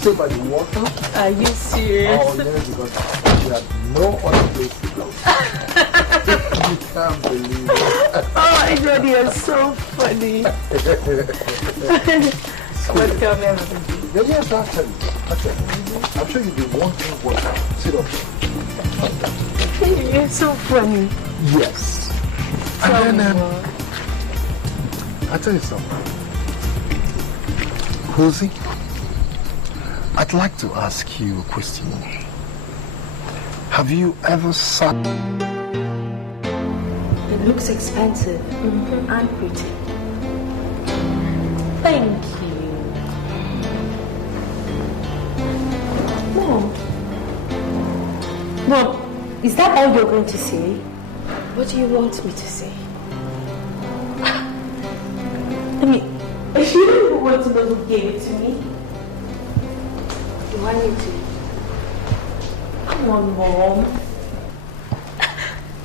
stay by the water. Are you serious? Oh, yes, because we had no other place to go. You can't believe it. Oh my God, you're so funny. Well, tell me everything. Yes, I'll tell you. I'm sure you've been wanting water. Sit up. You're so funny. Yes. And then, I'll tell you something. Rosie, I'd like to ask you a question. Have you ever sat... It looks expensive and pretty. Thank you. Mom, is that all you're going to say? What do you want me to say? I mean, if you don't want to know who gave it to me, You want me to? come on, Mom.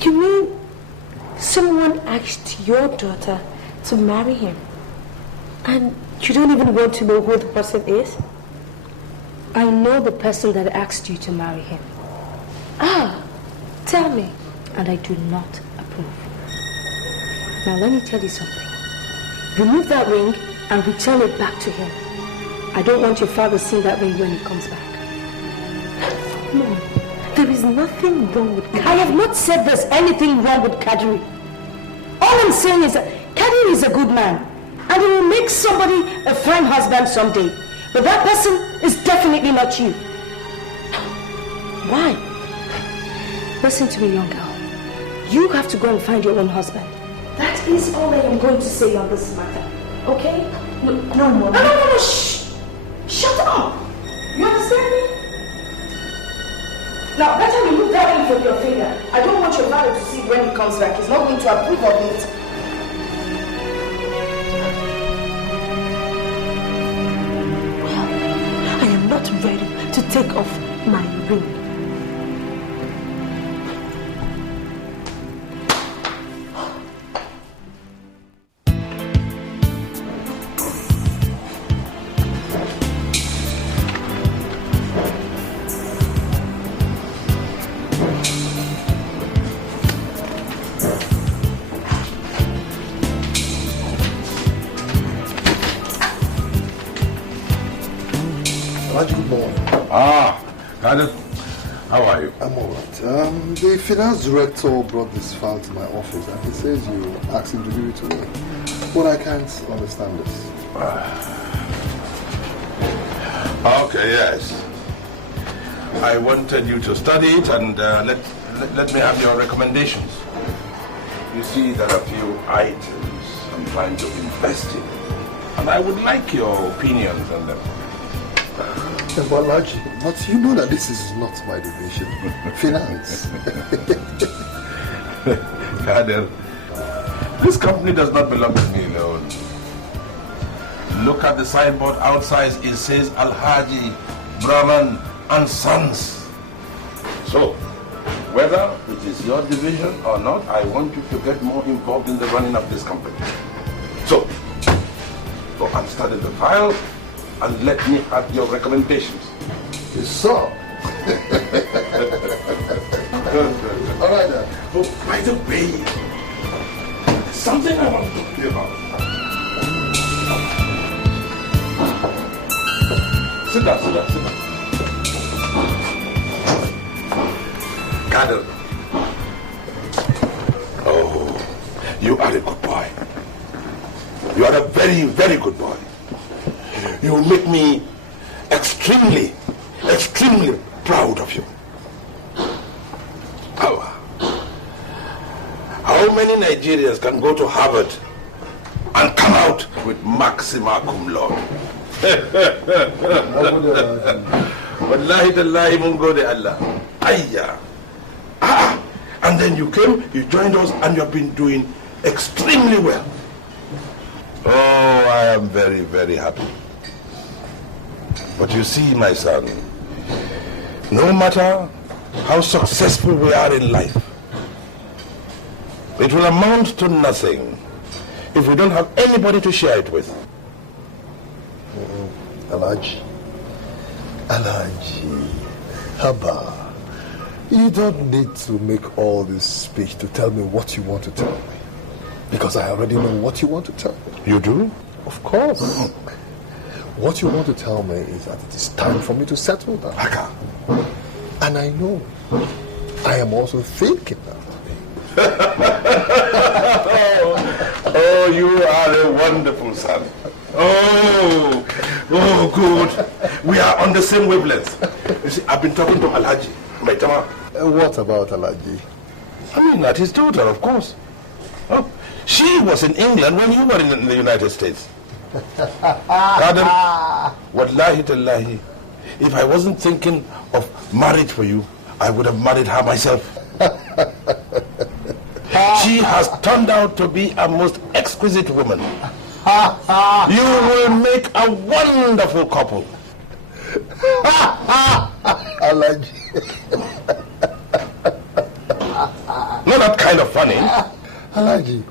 You mean someone asked your daughter to marry him? And you don't even want to know who the person is? I know the person that asked you to marry him. Ah, tell me. And I do not approve. Now let me tell you something. Remove that ring and return it back to him. I don't want your father seeing that ring when he comes back. Mom, there is nothing wrong with Kadiri. I have not said there's anything wrong with Kadiri. All I'm saying is that Kadiri is a good man. And he will make somebody a fine husband someday. But that person is definitely not you. Why? Listen to me, young girl. You have to go and find your own husband. That is all I am going to say on this matter. Okay? No, Mom. No, shh! Shut up! You understand me? Now, better remove that ring from your finger. I don't want your father to see it when he comes back. He's not going to approve of it. Well, I am not ready to take off my ring. Good morning. Kadiri, how are you? I'm all right. The finance director brought this file to my office and he says you asked him to give it to me. But I can't understand this. Okay, yes. I wanted you to study it and let me have your recommendations. You see, there are a few items I'm trying to invest in, and I would like your opinions on them. But you know that this is not my division. Finance. Kadiri, this company does not belong to me alone. Look at the signboard outside. It says Alhaji, Brahman and Sons. So, whether it is your division or not, I want you to get more involved in the running of this company. So, go and study the file and let me have your recommendations. Yes, sir. All right then. Oh, by the way, there's something I want to talk to you about. Sit down. Kadiri. Oh, you are a good boy. You are a very, very good boy. You make me extremely proud of you. How many Nigerians can go to Harvard and come out with maxima cum laude? Wallahi tallahi mungo de Allah. Ayya. And then you came, you joined us, and you have been doing extremely well. Oh, I am very, very happy. But you see, my son, no matter how successful we are in life, it will amount to nothing if we don't have anybody to share it with. Alhaji, Alhaji, Haba, you don't need to make all this speech to tell me what you want to tell me. Because I already know what you want to tell me. You do? Of course. What you want to tell me is that it is time for me to settle down. Haka. And I know. I am also thinking that. Oh, you are a wonderful son. Oh, good. We are on the same wavelength. You see, I've been talking to Alhaji, my Tama. What about Alhaji? I mean, that his daughter, of course. Oh, she was in England when you were in the United States. Adam, wallahi tallahi, if I wasn't thinking of marriage for you, I would have married her myself. She has turned out to be a most exquisite woman. You will make a wonderful couple. Alhaji. Not that kind of funny. Alhaji,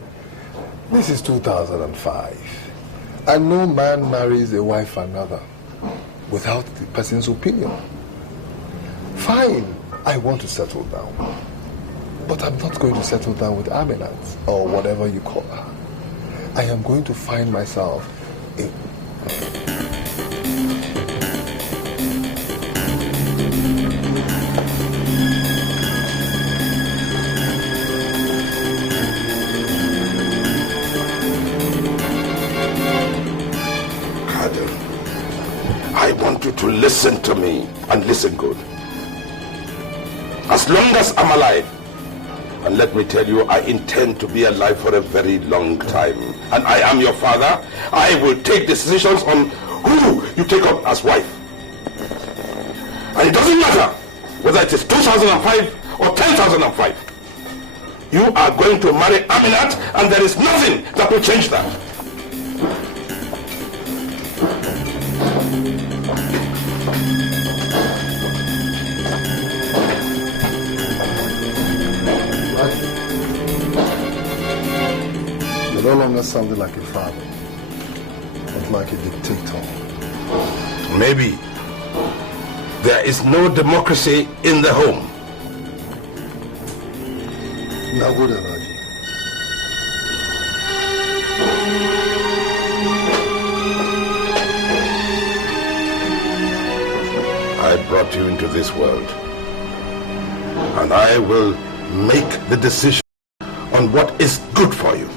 this is 2005. And no man marries a wife another without the person's opinion. Fine, I want to settle down. But I'm not going to settle down with Aminat, or whatever you call her. I am going to find myself a... I want you to listen to me, and listen good. As long as I'm alive, and let me tell you, I intend to be alive for a very long time, and I am your father, I will take decisions on who you take up as wife. And it doesn't matter whether it is 2005 or 10,005. You are going to marry Aminat, and there is nothing that will change that. You're no longer sounding like a father, but like a dictator. Maybe there is no democracy in the home. Now good, Alhaji. I brought you into this world, and I will make the decision on what is good for you.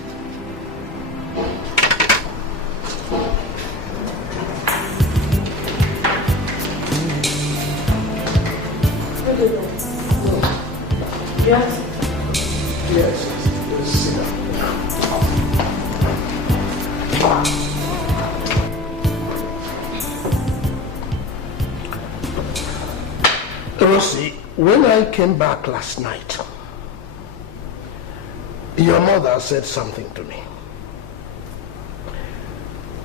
Yes. Yes, sit down. Rosie, when I came back last night, your mother said something to me.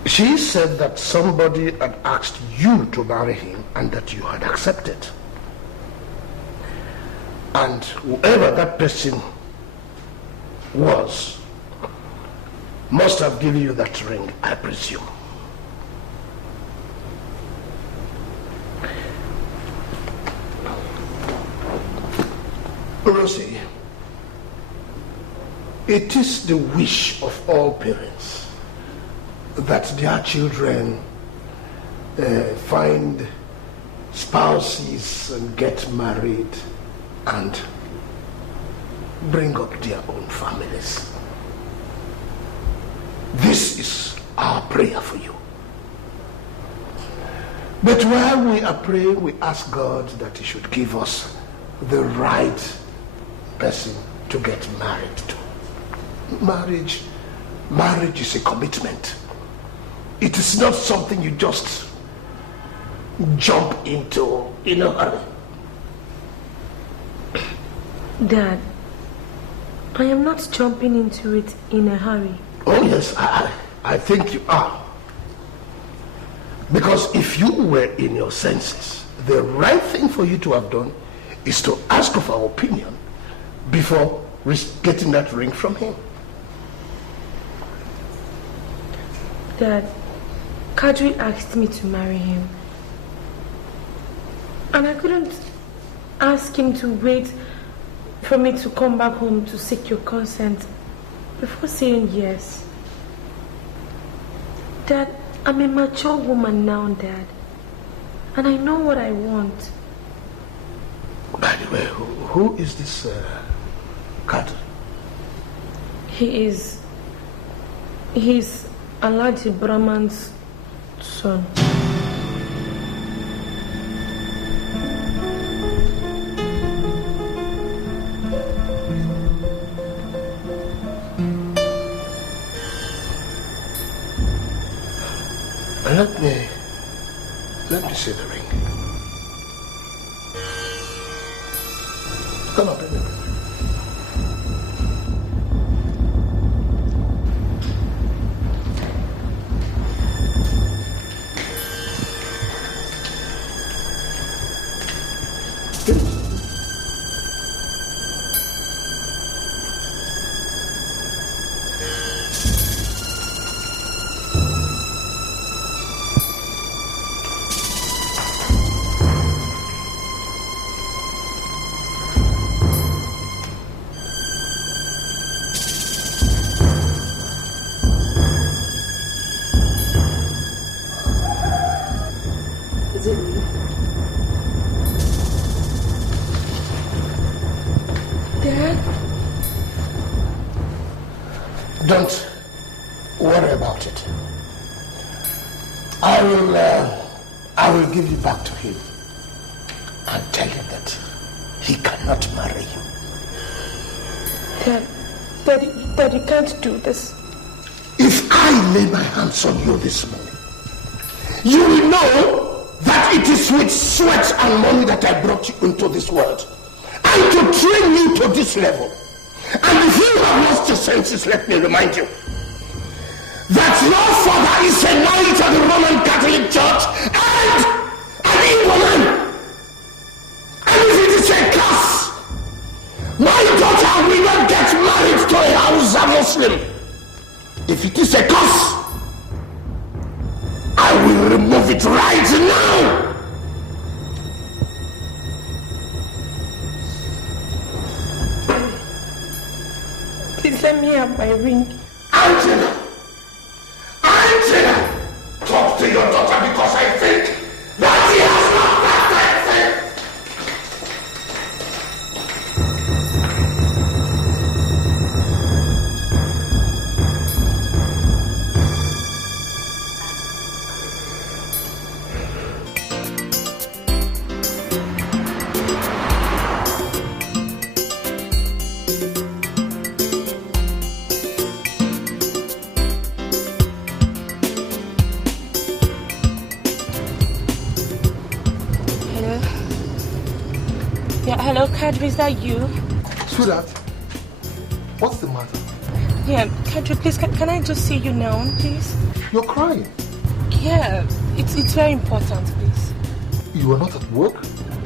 She said that somebody had asked you to marry him and that you had accepted. And whoever that person was must have given you that ring, I presume. Rosie, it is the wish of all parents that their children find spouses and get married and bring up their own families. This is our prayer for you. But while we are praying, we ask God that He should give us the right person to get married to. Marriage is a commitment. It is not something you just jump into in a hurry. Dad, I am not jumping into it in a hurry. Oh yes, I think you are. Because if you were in your senses, the right thing for you to have done is to ask of our opinion before getting that ring from him. Dad, Kadiri asked me to marry him. And I couldn't ask him to wait for me to come back home to seek your consent before saying yes. Dad, I'm a mature woman now, Dad. And I know what I want. By the way, who is this Kadiri? He's Alhaji Brahman's son. Let me see the ring. Come on, baby. Don't worry about it. I will give you back to him and tell him that he cannot marry you. Dad, you can't do this. If I lay my hands on you this morning, you will know that it is with sweat and money that I brought you into this world. And to train you to this level. And if you have lost your senses, let me remind you that your father is a knight of the Roman Catholic Church and an evil man. And if it is a curse, my daughter will not get married to a Hausa Muslim. If it is a curse, I will remove it right now. Please let me have my ring. Angela! Talk to your daughter because I think that he has not got that thing. Hello, Kadiri, is that you? Sweetheart, what's the matter? Yeah, Kadiri, please, can I just see you now, please? You're crying. Yeah, it's very important, please. You are not at work?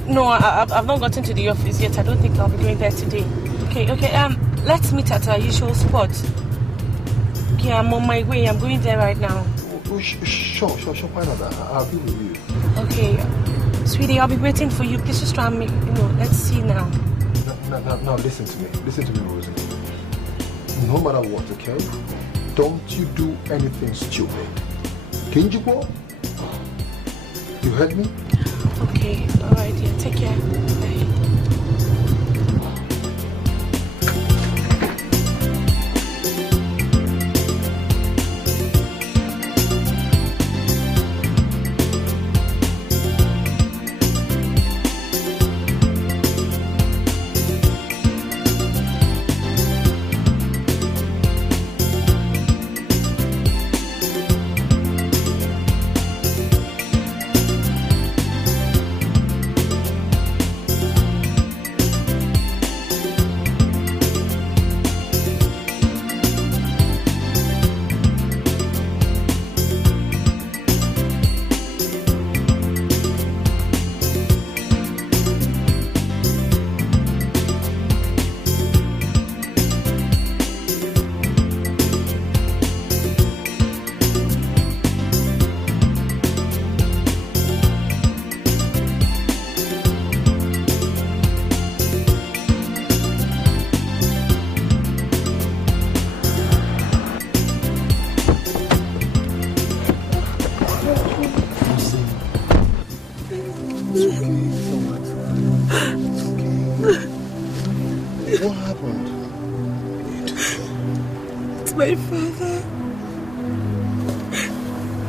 No, I've not gotten to the office yet. I don't think I'll be going there today. Okay, let's meet at our usual spot. Okay, I'm on my way. I'm going there right now. Sure. Why not? I'll be with you. Okay. Sweetie, I'll be waiting for you. Please just try and make, let's see now. Now listen to me. Listen to me, Rosie. No matter what, okay? Don't you do anything stupid. Can you go? You heard me? Okay, alright, yeah, take care. Bye. my father.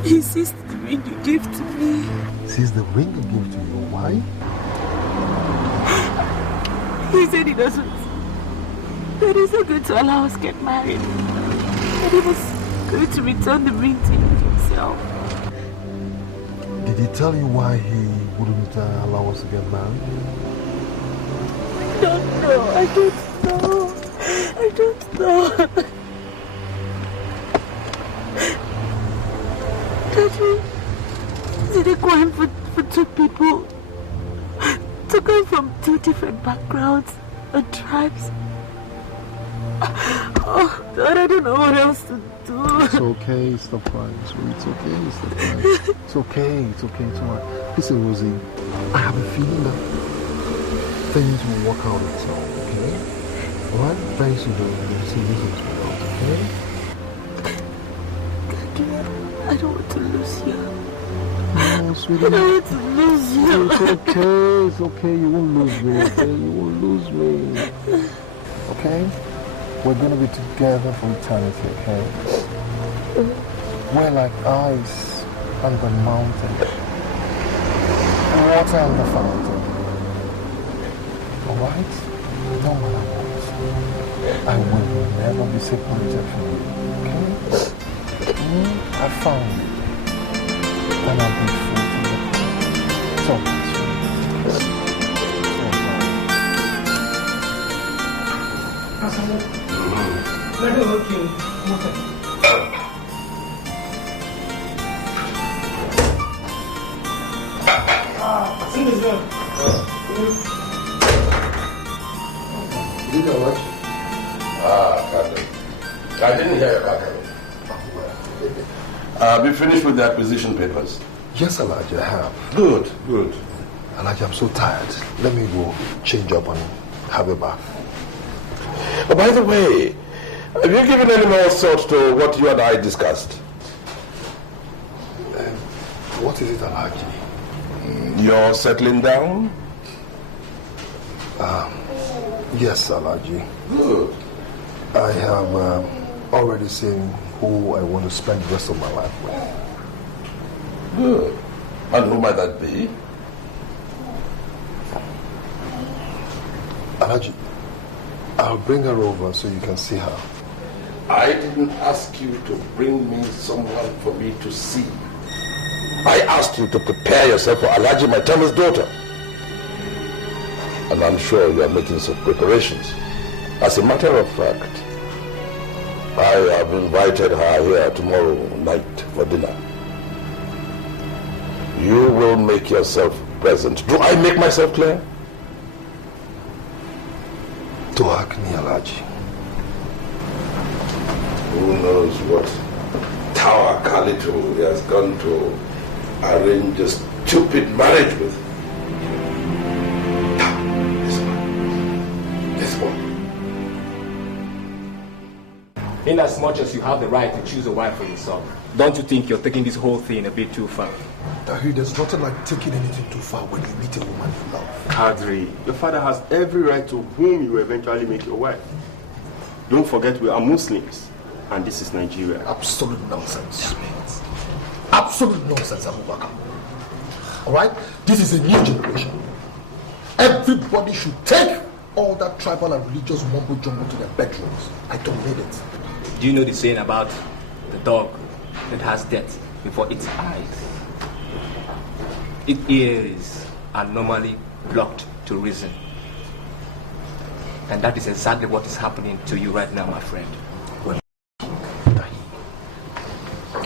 He seized the ring you gave to me. Seized the ring you gave to you? Why? He said he doesn't. That he's not going to allow us to get married. And he was going to return the ring to you himself. Did he tell you why he wouldn't allow us to get married? I don't know. I don't know. Daddy, is it a crime for two people to come from two different backgrounds and tribes? Oh, God, I don't know what else to do. It's okay, stop crying. It's okay, stop crying. It's okay, it's alright. Listen, Rosie, I have a feeling that things will work out itself, okay? Alright? Very soon you'll see this will work out, okay? I don't want to lose you. No, sweetie. I don't want to lose you. It's okay, you won't lose me, okay? You won't lose me. Okay? We're gonna be together for eternity, okay? We're like ice on the mountain, water on the fountain. Alright? No matter what, I will never be separated from you, okay? I found you, and I'll be free to look so much. Let me look you. See this one. You know what? Captain. I didn't hear you, Captain. Have you finished with the acquisition papers? Yes, Elijah, I have. Good, good. Elijah, I'm so tired. Let me go change up and have a bath. Oh, by the way, have you given any more thought to what you and I discussed? What is it, Elijah? You're settling down? Yes, Elijah. Good. I have already seen who I want to spend the rest of my life with. Good. And who might that be? Elijah, I'll bring her over so you can see her. I didn't ask you to bring me someone for me to see. I asked you to prepare yourself for Alhaji Maitama's daughter. And I'm sure you are making some preparations. As a matter of fact, I have invited her here tomorrow night for dinner. You will make yourself present. Do I make myself clear? To Hakni, Alhaji. Who knows what Tower Kalito he has gone to arrange a stupid marriage with. This one. In as much as you have the right to choose a wife for yourself, don't you think you're taking this whole thing a bit too far? Dahi, there's nothing like taking anything too far when you meet a woman you love. Kadiri, your father has every right to whom you eventually make your wife. Don't forget we are Muslims, and this is Nigeria. Absolute nonsense. Absolute nonsense, Abubakar. Alright? This is a new generation. Everybody should take all that tribal and religious mumbo jumbo to their bedrooms. I don't need it. Do you know the saying about the dog that has death before its eyes? Its ears are normally blocked to reason. And that is exactly what is happening to you right now, my friend. Well,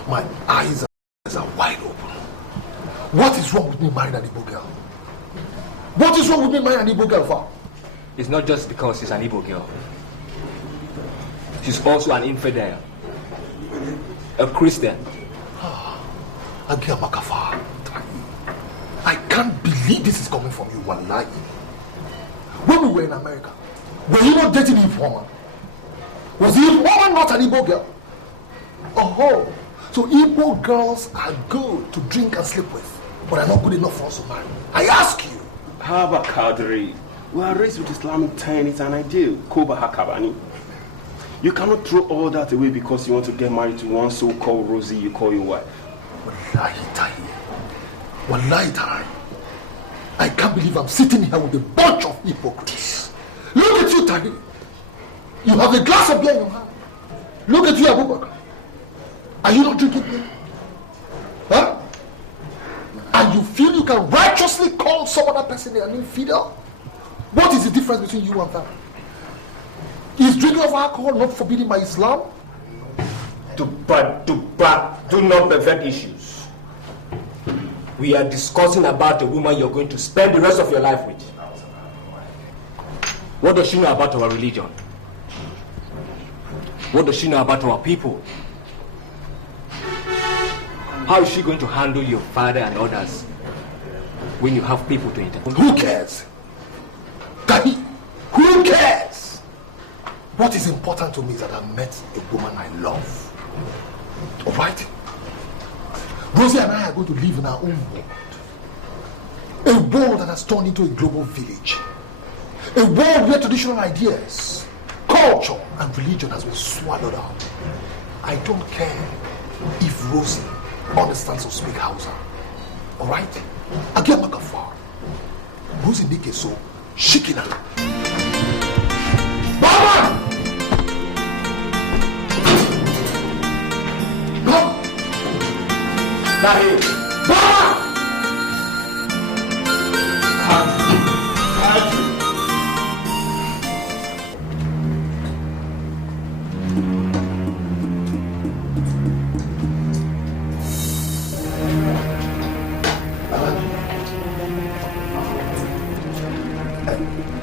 my eyes are wide open. What is wrong with me marrying an Igbo girl? What is wrong with me marrying an Igbo girl for? It's not just because she's an Igbo girl. She's also an infidel. A Christian. I can't believe this is coming from you, wallahi. When we were in America, were you not dating an informer? Was the informer not an Igbo girl? Oh, so Igbo girls are good to drink and sleep with, but are not good enough for us to marry. I ask you. How about Kadiri? We are raised with Islamic tenets and ideal. Koba Hakabani. You cannot throw all that away because you want to get married to one so-called Rosie you call your wife. Wallahi, I can't believe I'm sitting here with a bunch of hypocrites. Look at you, Tahir. You have a glass of beer in your hand. Look at you, Abubakar. Are you not drinking beer? Huh? And you feel you can righteously call some other person an infidel? What is the difference between you and that? Is drinking of alcohol not forbidden by Islam? Do not perfect issues. We are discussing about the woman you're going to spend the rest of your life with. What does she know about our religion? What does she know about our people? How is she going to handle your father and others when you have people to entertain? Who cares? Daddy, who cares? What is important to me is that I met a woman I love. Alright? Rosie and I are going to live in our own world. A world that has turned into a global village. A world where traditional ideas, culture, and religion has been swallowed up. I don't care if Rosie understands to speak Hausa. Alright? Again, Makafar. Rosie Nike so Shikina. Baba! No! Baba!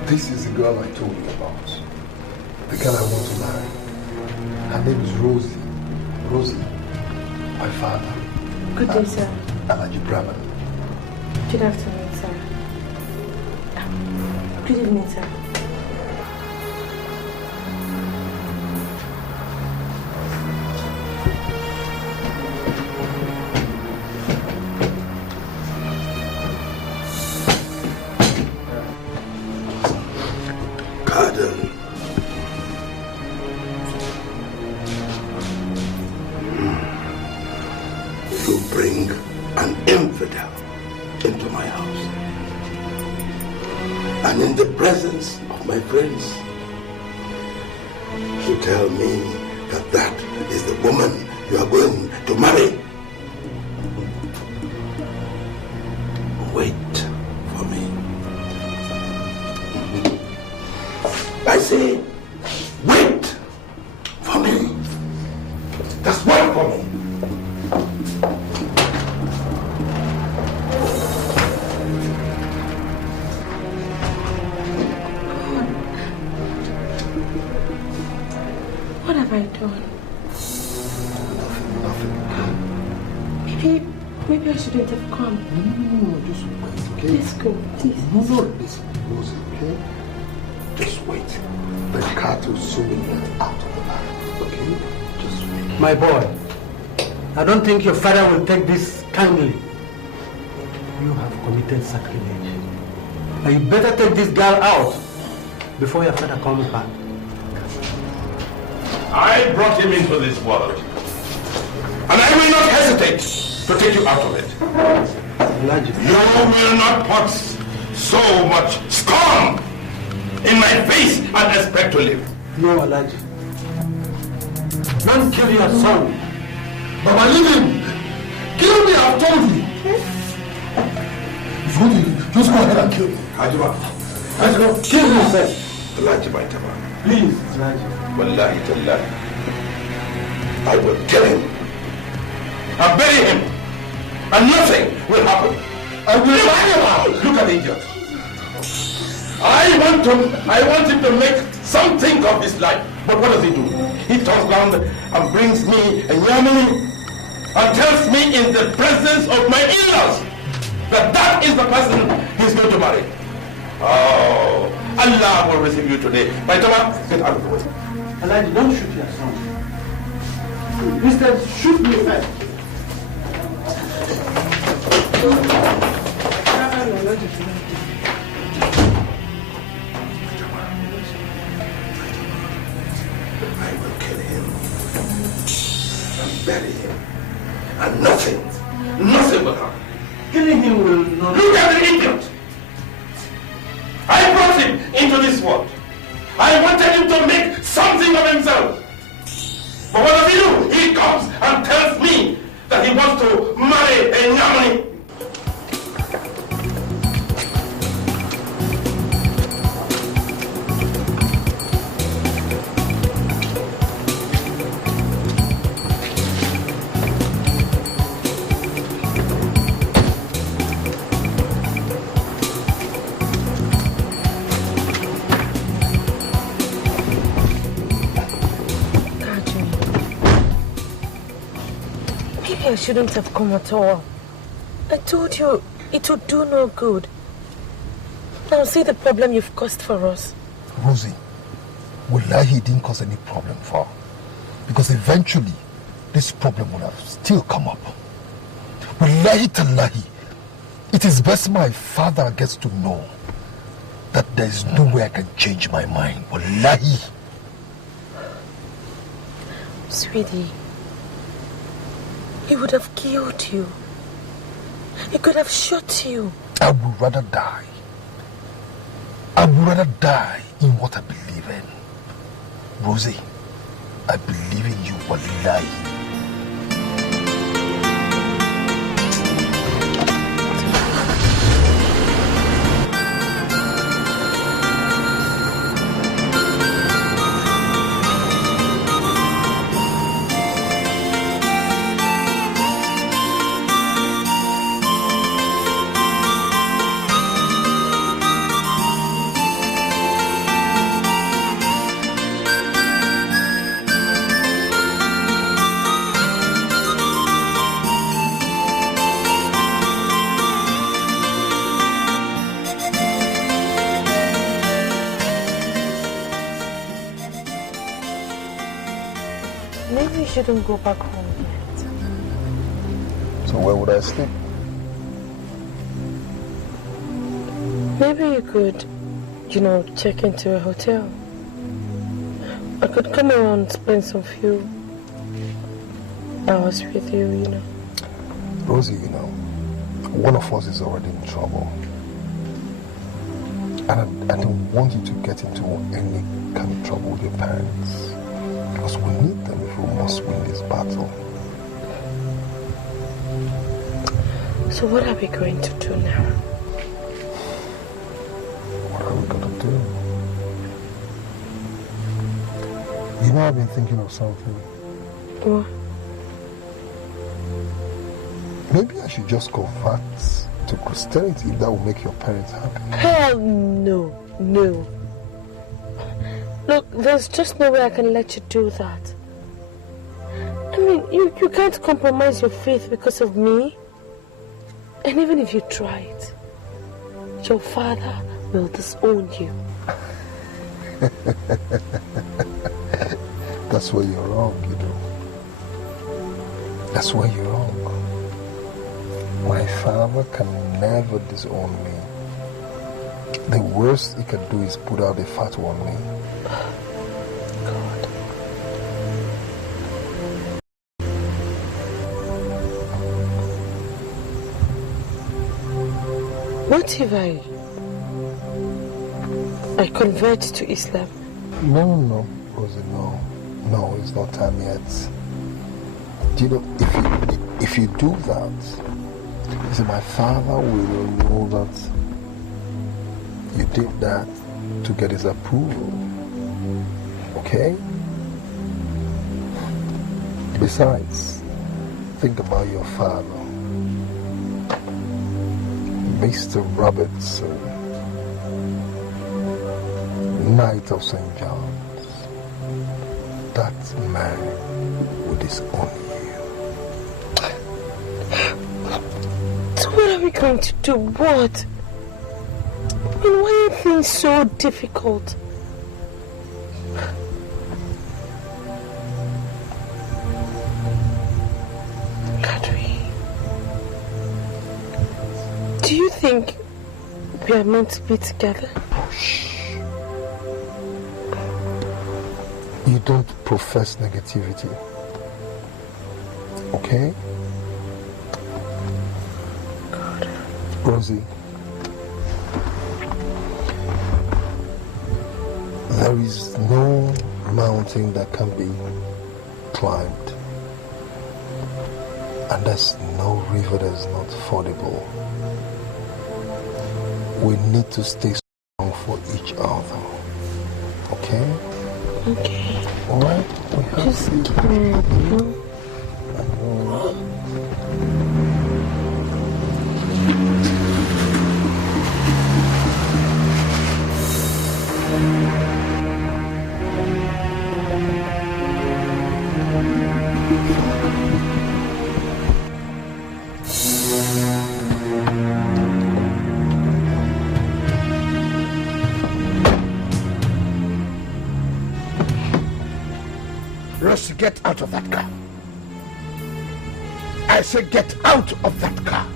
This is the girl I told you about. The girl I want to marry. Her name is Rosie. Rosie, my father. Good day, sir. Alaji Brahman. Good afternoon, sir. Good evening, sir. Kadiri. You bring an infidel into my house. And in the presence of my friends, you tell me that that is the woman you are going to marry. Wait for me. I say, wait for me. Just wait for me. What have I done? Nothing. Maybe I shouldn't have come. No, just wait, okay? Let's go, please. No, listen, Rosie, okay? Just wait. The cat will soon get out of the bag, okay? Just wait. My boy, I don't think your father will take this kindly. You have committed sacrilege. And you better take this girl out before your father comes back. I brought him into this world, and I will not hesitate to take you out of it. You will not put so much scorn in my face and expect to live. No, Alaji. Don't kill your son. Baba, leave him! Kill me, I've told you! If you want to, just go ahead and kill me. Hajiba, Kill yourself. Alaji Baitama. Please, Alaji. Wallahi tallahi. I will kill him. I'll bury him. And nothing will happen. I will bury him. Look at the idiot. I want him to make something of his life. But what does he do? He turns around and brings me a yamini and tells me in the presence of my in-laws that that is the person he's going to marry. Oh, Allah will receive you today. Baitama, get out of the way. Alaji, don't shoot your son. Instead, shoot me first. I will bury him. And nothing will happen. Killing him will not... Look at the idiot! I brought him into this world. I wanted him to make something of himself. But what does he do? He comes and tells me that he wants to marry a Nyamani. I shouldn't have come at all. I told you it would do no good. Now see the problem you've caused for us. Rosie, wallahi didn't cause any problem for her. Because eventually, this problem would have still come up. Wallahi tallahi, it is best my father gets to know that there is no way I can change my mind. Wallahi. Sweetie, he would have killed you. He could have shot you. I would rather die. I would rather die in what I believe in. Rosie, I believe in you, wallahi. Maybe you shouldn't go back home yet. So where would I sleep? Maybe you could, check into a hotel. I could come around and spend some few hours with you, Rosie, one of us is already in trouble. And I don't want you to get into any kind of trouble with your parents. Because we need them if we must win this battle. So what are we going to do now? What are we going to do? I've been thinking of something. What? Maybe I should just convert to Christianity if that will make your parents happy. Hell no. Look, there's just no way I can let you do that. I mean, you can't compromise your faith because of me. And even if you try it, your father will disown you. That's where you're wrong, That's where you're wrong. My father can never disown me. The worst he can do is put out a fatwa on me. God. What if I convert to Islam? No, Rosie, no. No, it's not time yet. If you do that, my father will know that you did that to get his approval. Okay? Besides, think about your father, Mr. Robertson, Knight of St. John's. That man will disown you. So what are we going to do? What? And why are things so difficult? Kadiri, do you think we are meant to be together? Shh. You don't profess negativity. Okay? God. Rosie, there is no mountain that can be climbed. And there's no river that is not fordable. We need to stay strong for each other. Okay? Okay. Alright? Just give me a minute. Rosie, get out of that car. I said get out of that car.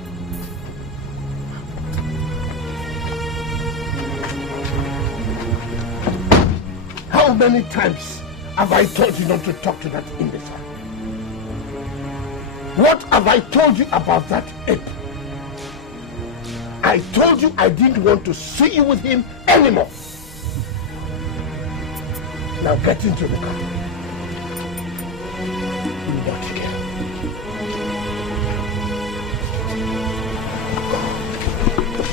How many times have I told you not to talk to that imbecile? What have I told you about that ape? I told you I didn't want to see you with him anymore. Now get into the car. Not again.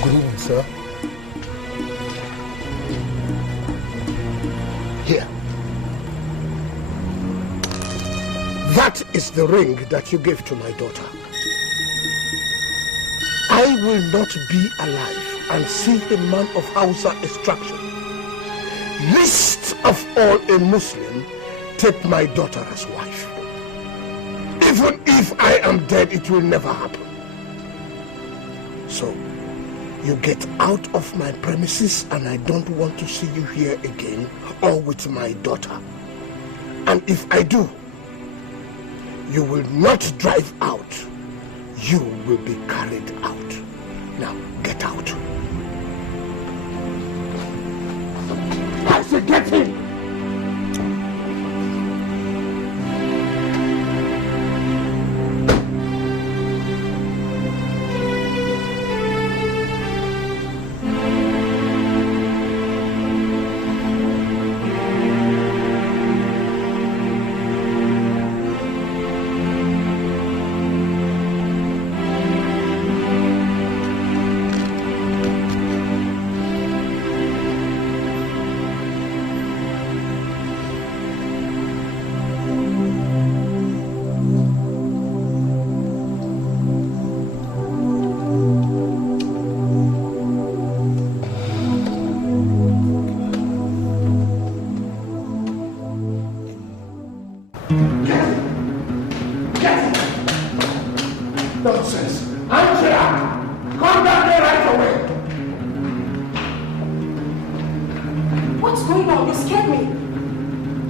Good evening, sir. Here. That is the ring that you gave to my daughter. I will not be alive and see a man of Hausa extraction, least of all a Muslim, take my daughter as wife. Even if I am dead, it will never happen. So, you get out of my premises and I don't want to see you here again or with my daughter. And if I do, you will not drive out. You will be carried out. Now, get out. I said get in! Nonsense. Angela! Come down here right away! What's going on? You scared me.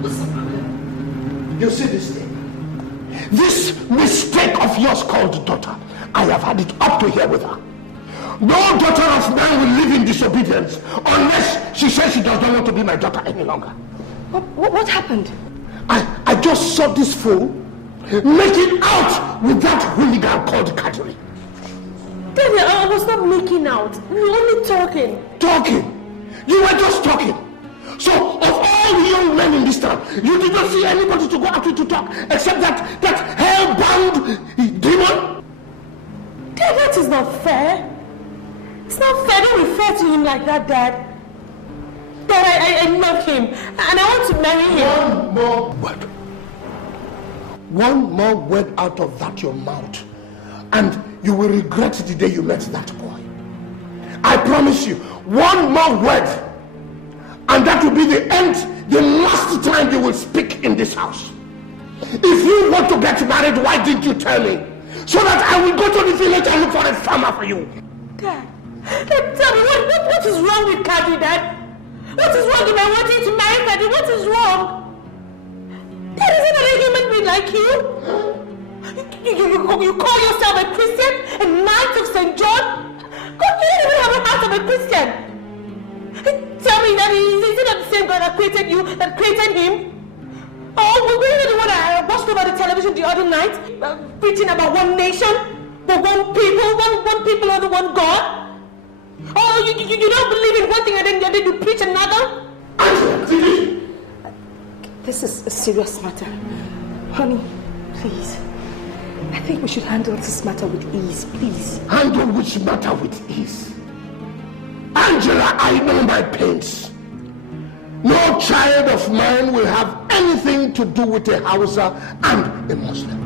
What's the problem? You see this thing? This mistake of yours called daughter, I have had it up to here with her. No daughter of mine will live in disobedience unless she says she does not want to be my daughter any longer. What happened? I just saw this fool making out with that hooligan called Kadiri. Daddy, I was not making out. We were only talking. Talking? You were just talking. So, of all the young men in this town, you did not see anybody to go out with to talk except that hell-bound demon? Dad, that is not fair. It's not fair. Don't refer to him like that, Dad. Dad, I love him and I want to marry him. One more word. One more word out of that your mouth and you will regret the day you met that boy. I promise you, one more word and that will be the end, the last time you will speak in this house. If you want to get married, why didn't you tell me? So that I will go to the village and look for a farmer for you. Dad, tell me, what is wrong with Kadiri, Dad? What is wrong if I want you to marry Kadiri? What is wrong? Dad, isn't that a human being like you? You call yourself a Christian, a Knight of St. John? God, you don't even have a heart of a Christian. Tell me that is it not the same God that created you, that created him? Oh, we're the one I watched over the television television the other night, preaching about one nation, but one people under one God? Oh, you don't believe in one thing and then you preach another? This is a serious matter. Honey, please. I think we should handle this matter with ease, please. Handle which matter with ease? Angela, I know my pains. No child of mine will have anything to do with a Hausa and a Muslim.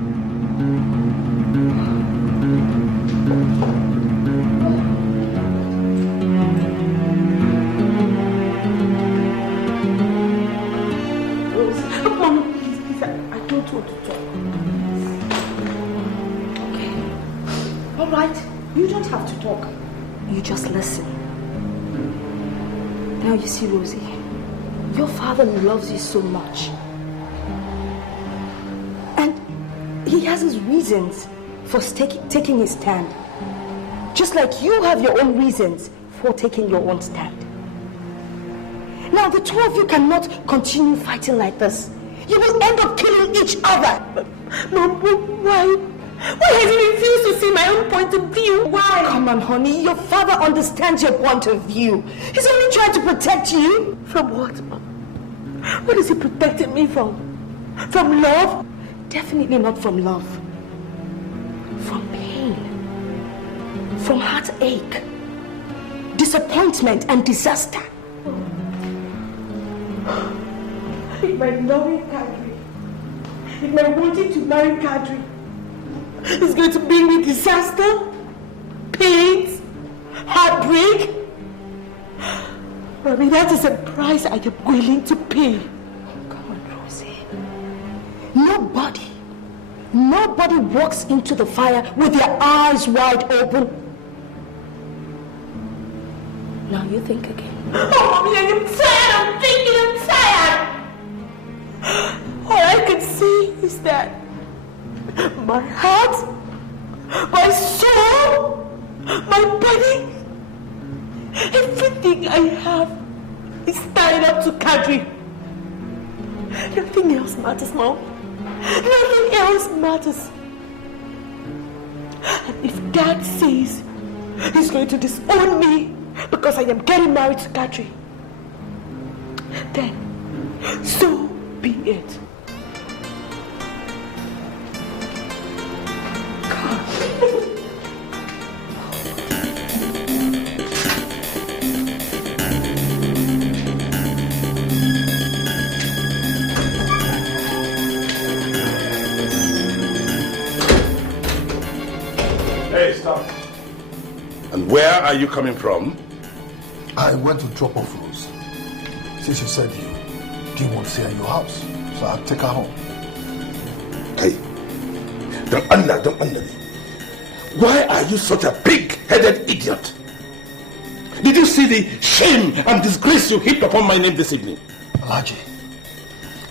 Mommy, please, I don't want to talk. Okay. All right, you don't have to talk. You just listen. Now you see, Rosie, your father loves you so much. And he has his reasons for taking his stand. Just like you have your own reasons for taking your own stand. Now the two of you cannot continue fighting like this. You will end up killing each other. Mom, why? Why has he refused to see my own point of view? Why? Come on, honey. Your father understands your point of view. He's only trying to protect you. From what, Mom? What is he protecting me from? From love? Definitely not from love. From pain. From heartache. Disappointment and disaster. If my loving Kadiri, if my wanting to marry Kadiri is going to bring me disaster, pains, heartbreak, I mean, that is a price I am willing to pay. Come on, Rosie. Nobody walks into the fire with their eyes wide open. Now you think again. Oh, Mommy, I am tired. I'm thinking, I'm tired. All I can see is that my heart, my soul, my body, everything I have is tied up to Kadiri. Nothing else matters, Mom. Nothing else matters. And if Dad says he's going to disown me because I am getting married to Kadiri, then so be it. Hey, stop. And where are you coming from? I went to drop off Rose. Since you said you didn't want to see her in your house, so I'll take her home. Hey, don't under me. Why are you such a big-headed idiot? Did you see the shame and disgrace you heaped upon my name this evening? Alhaji,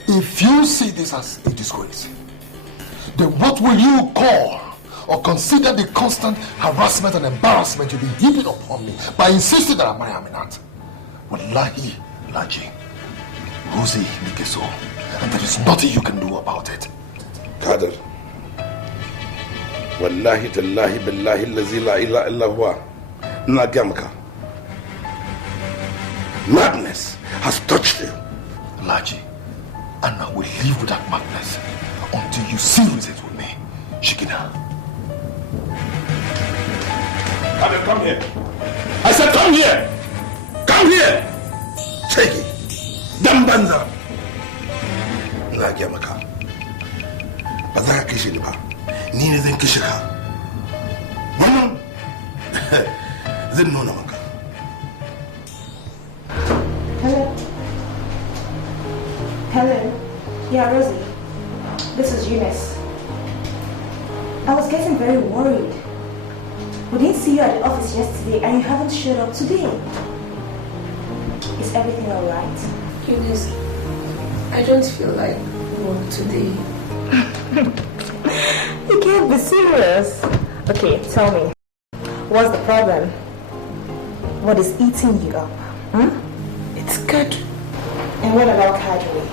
if you see this as a disgrace, then what will you call or consider the constant harassment and embarrassment you've been heaping upon me by insisting that I marry Aminat? Wallahi, Alhaji, Rosie Mikeso, and there is nothing you can do about it. Kader, Wallahi tallahi billahi allazi la ilaha illa huwa, Nagamka. Madness has touched you. Alhaji, and I will live with that madness until you serious it with me. Shikina. Kader, come here. I said come here. Come here. Take it. Dambanza. Nagamka. Bazaka kishiliba. Nini zan kishika. Wannan zan nuna maka. Hello. Yeah, Rosie. This is Eunice. I was getting very worried. We didn't see you at the office yesterday and you haven't showed up today. Is everything alright? Eunice, I don't feel like work today. You can't be serious. Okay, tell me. What's the problem? What is eating you up? It's good. And what about Kadiri?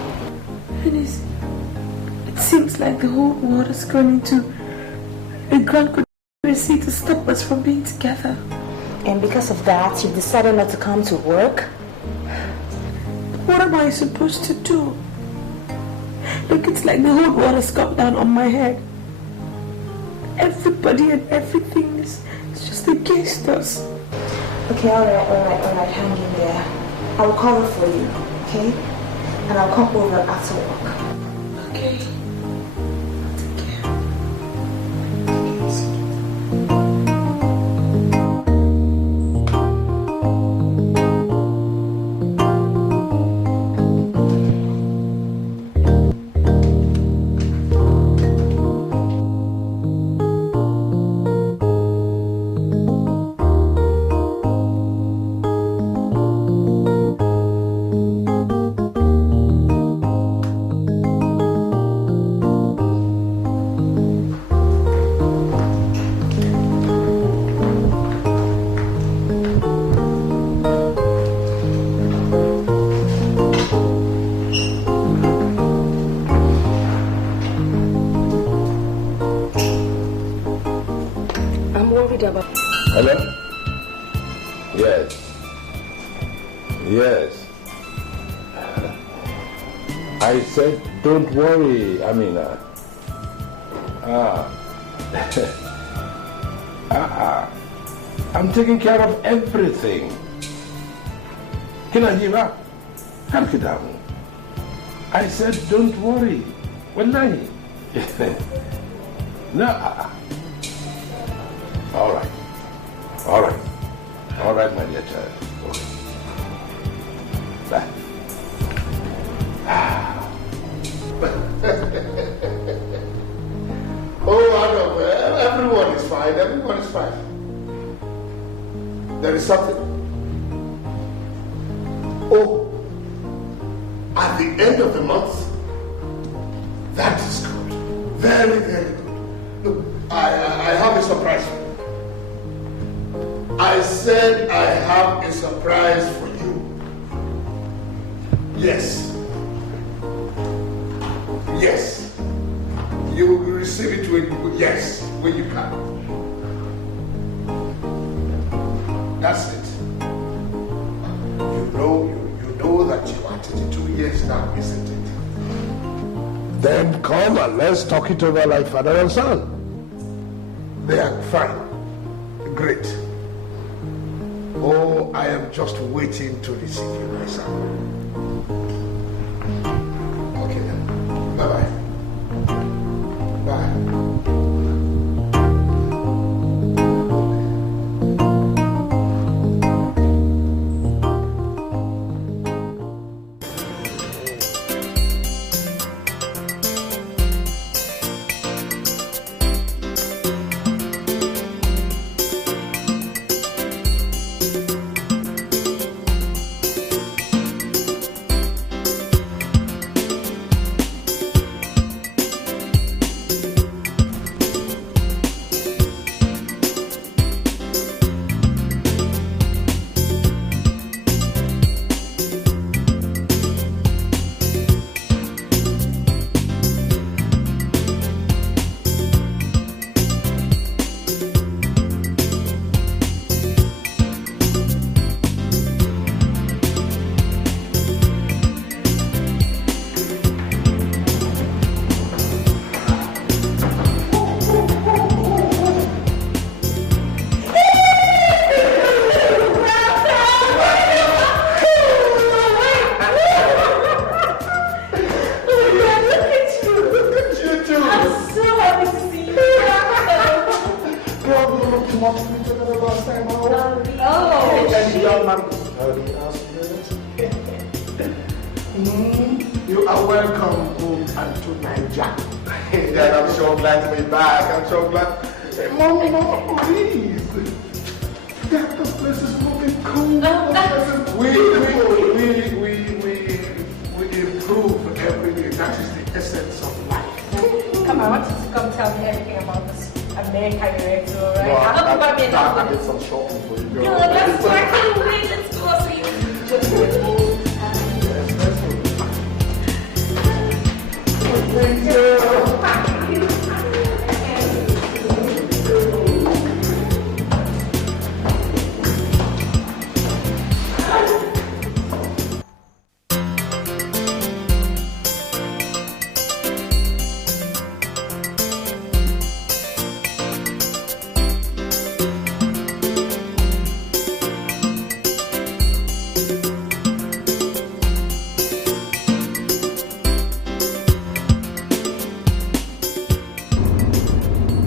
It's seems like the whole world has gone into a grand conspiracy to stop us from being together. And because of that, you decided not to come to work? What am I supposed to do? Look, it's like the whole world has come down on my head. Everybody and everything is just against us. Okay, alright, hang in there. I will cover for you, okay? And I'll come over after work. Okay. Take care. Hello? Yes. Yes. I said, don't worry, Amina. I'm taking care of everything. Kinajiba, calm down. I said, don't worry. Wallahi. No. All right. All right. All right, my dear child. Okay. Bye. Oh, I know. Everyone is fine. Everyone is fine. There is something. Oh, at the end of the month. That is good. Very, very good. Look, I have a surprise for you. I said I have a surprise for you. Yes. Yes. You will receive it when you can. That's it. You know that you are 32 years now, isn't it? Then come and let's talk it over like father and son. They are fine. Great. Oh, I am just waiting to receive you, my son. Okay then. Bye-bye. Bye. You are welcome home and to Nigeria. And I'm so glad to be back. I'm so glad. Hey, Mom, please. Yeah, the place is looking cool. We improve every day. That is the essence of life. Come on, I want you to come tell me everything about this America you're into, right? No, I did some shopping for you. No, let's go. I can't wait. Let's go. So you just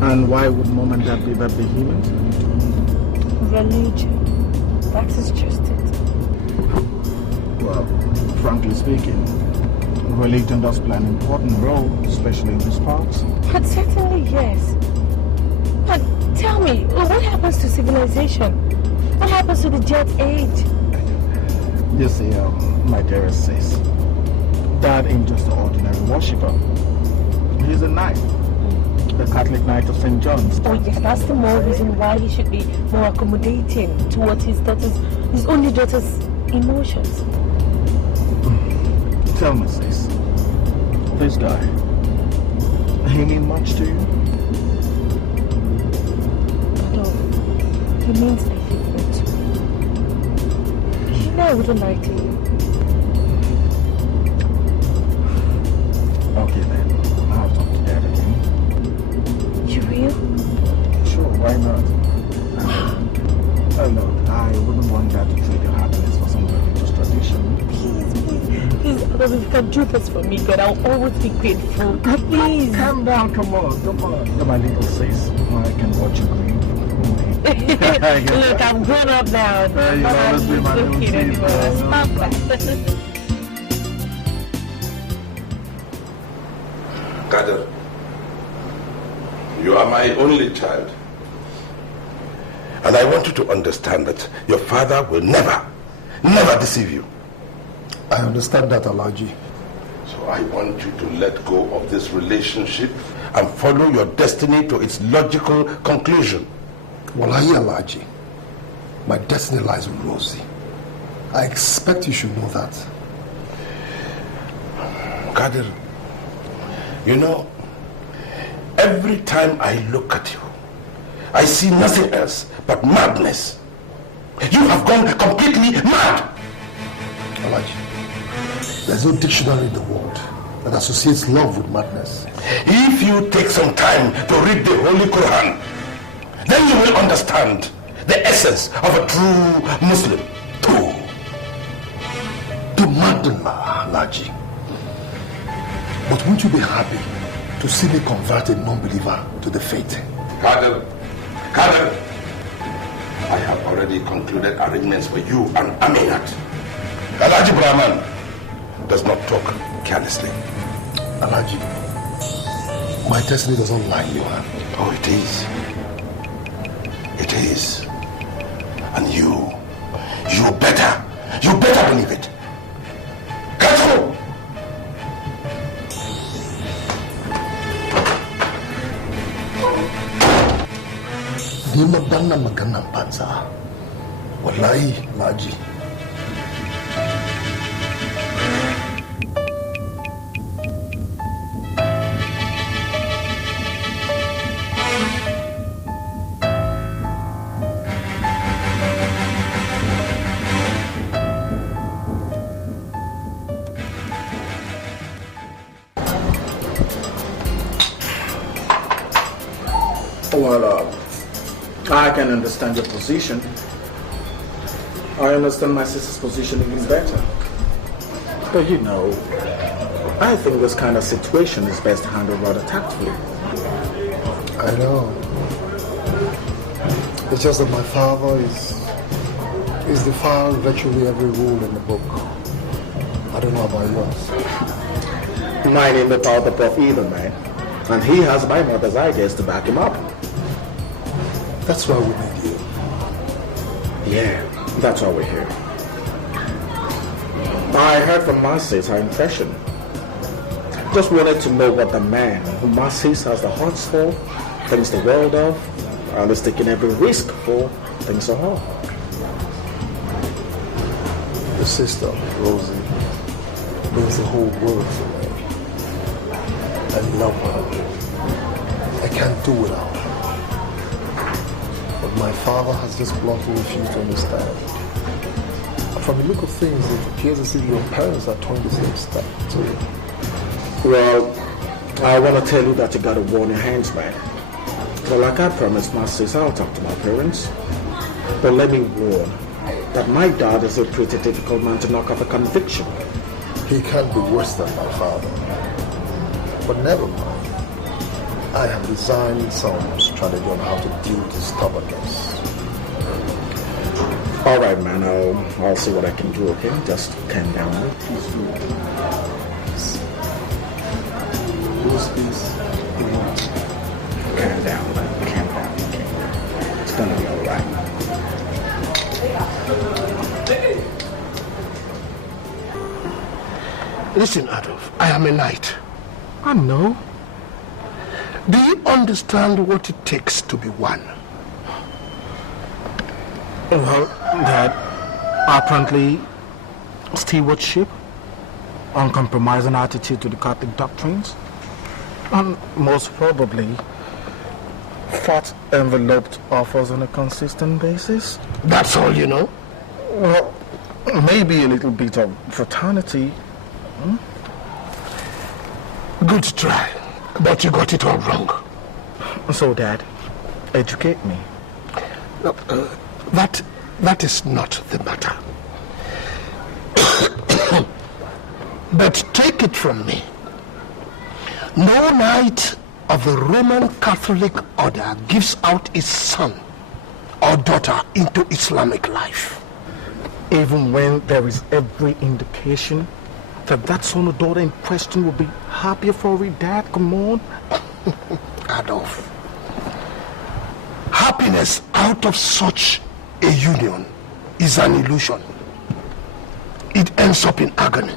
And why would mom and dad be that vehement? Religion. That is just it. Well, frankly speaking, religion does play an important role, especially in these parts. But certainly yes. But tell me, what happens to civilization? What happens to the jet age? You see, my dearest sis, Dad ain't just an ordinary worshipper. He's a knight. The Catholic Knight of St. John's. Oh yeah, that's the more reason why he should be more accommodating towards his only daughter's emotions. Tell me, sis, this guy, he mean much to you? No, he means everything to me. You know I wouldn't lie to you. Okay then, I'll talk to Dad again. You real? Sure, why not? Look, I wouldn't want Dad to trade your happiness for some religious tradition. Please, if you can do this for me, God, I'll always be grateful. Please. Calm down, come on. You're my little sis. I can watch you grieve. Look, I'm grown up now. You'll always be my little sis. Kadiri, you are my only child. And I want you to understand that your father will never deceive you. I understand that, Alhaji. So I want you to let go of this relationship and follow your destiny to its logical conclusion. Wallahi, Alhaji, my destiny lies with Rosie. I expect you should know that. Kadiri, you know, every time I look at you, I see nothing else but madness. You have gone completely mad. Alhaji, there's no dictionary in the world that associates love with madness. If you take some time to read the Holy Quran, then you will understand the essence of a true Muslim. To madden, Alhaji. But won't you be happy to see me convert a non-believer to the faith? Kadiri, I have already concluded arrangements for you and Aminat. Alhaji Brahman does not talk carelessly. Alhaji, my destiny does not lie in your hand. Oh, it is. It is. And you better believe it. Let's go! Di magana magandang bansa. Wallahi, Alhaji. Well, I can understand your position. I understand my sister's position even better. But you know, I think this kind of situation is best handled rather tactfully. I know. It's just that my father is defiled virtually every rule in the book. I don't know about yours. Mine ain't the power of the prof either, man. And he has my mother's ideas to back him up. That's why we need you. Yeah, that's why we're here. I heard from Marcy's her impression. Just wanted to know what the man who Marcy's has the hearts for, thinks the world of, and is taking every risk for, thinks of her. Your sister, Rosie, means the whole world to me. I love her. I can't do without her. But my father has just bluntly refused to understand. From the look of things, it appears as if your parents are towing the same step too. Well, I want to tell you that you got to warn your hands, man. But like I promised my sis, I'll talk to my parents. But let me warn that my dad is a pretty difficult man to knock off a conviction. He can't be worse than my father. But never mind. I have designed some strategy on how to deal with his stubbornness. All right, man. I'll see what I can do, okay? Just calm down. Calm down, man. Calm down. Okay? It's gonna be all right. Listen, Adolf, I am a knight. I know. Do you understand what it takes to be one? Well, Dad, apparently stewardship, uncompromising attitude to the Catholic doctrines, and most probably fat enveloped offers on a consistent basis. That's all you know? Well, maybe a little bit of fraternity. Good try, but you got it all wrong. So, Dad, educate me. No, that is not the matter. But take it from me. No knight of the Roman Catholic order gives out his son or daughter into Islamic life. Even when there is every indication that son or daughter in question will be happier for it, Dad? Come on. Adolf, happiness out of such a union is an illusion. It ends up in agony.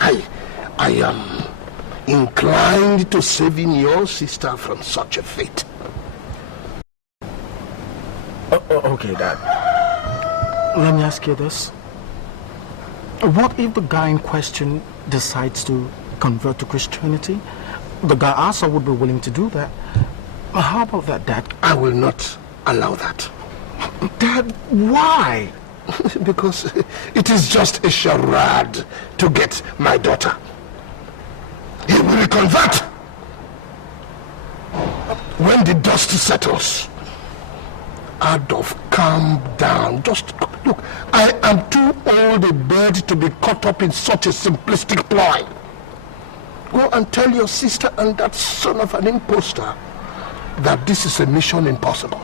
I am inclined to saving your sister from such a fate. Okay, Dad. Let me ask you this. What if the guy in question decides to convert to Christianity? The guy also would be willing to do that. How about that, Dad? I will not allow that. Dad, why? Because it is just a charade to get my daughter. He will convert when the dust settles. Adolf, calm down. Just look, I am too old a bird to be caught up in such a simplistic ploy. Go and tell your sister and that son of an imposter that this is a mission impossible.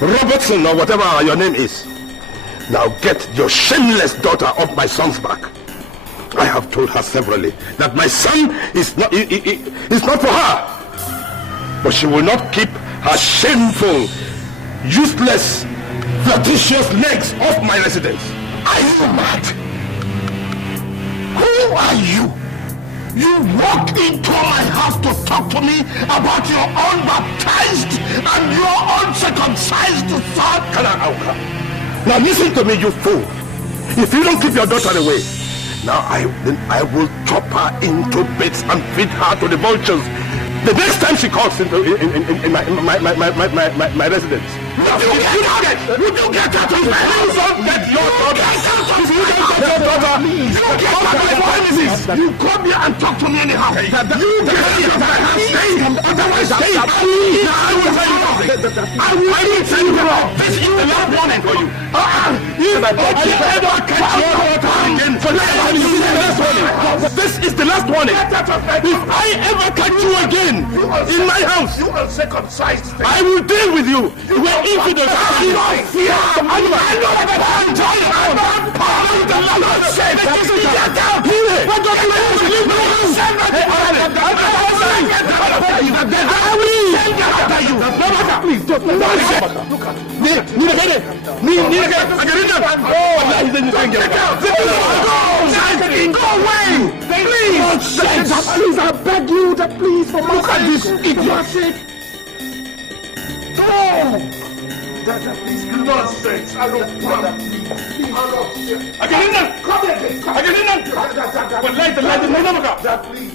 Robertson, or whatever your name is. Now get your shameless daughter off my son's back. I have told her severally that my son is not for her. But she will not keep her shameful, useless, flirtatious legs off my residence. Are you mad? Who are you? You walked into my house to talk to me about your unbaptized and your uncircumcised son? Now listen to me, you fool. If you don't keep your daughter away, now I will chop her into bits and feed her to the vultures the next time she calls in my residence. Would you get out of my house? Don't get your daughter. If you don't get your daughter, you get out of my premises. You come here and talk to me anyhow. You get out of my house. Stay. Otherwise, stay. I will tell you nothing. I will tell you wrong. This is the last warning for you. If I ever catch your daughter again, this is the last warning. If I ever catch you again in my house, I will deal with you. infidels. I don't fear. I know that I'm trying to go away! Please, I beg you, please, for my sake. Look at this idiot. Please, nonsense. I don't want I get in there. Come here. But light, please.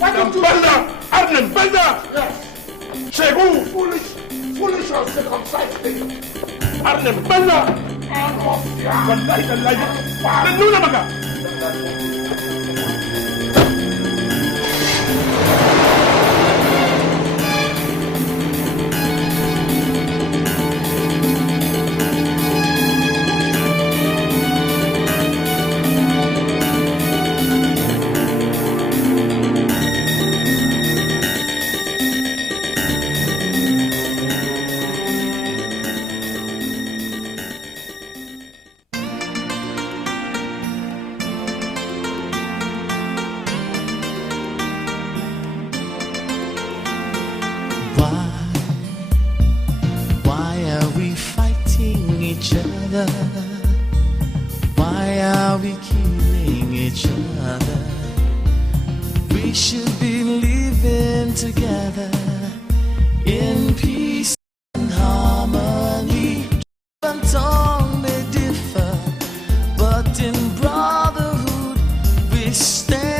Why don't you... Arnhem, Banda. Yes. Shegu. Foolish or circumcised thing. Arnhem, Banda. But light. Why are we killing each other? We should be living together in peace and harmony. And tongue may differ, but in brotherhood we stand.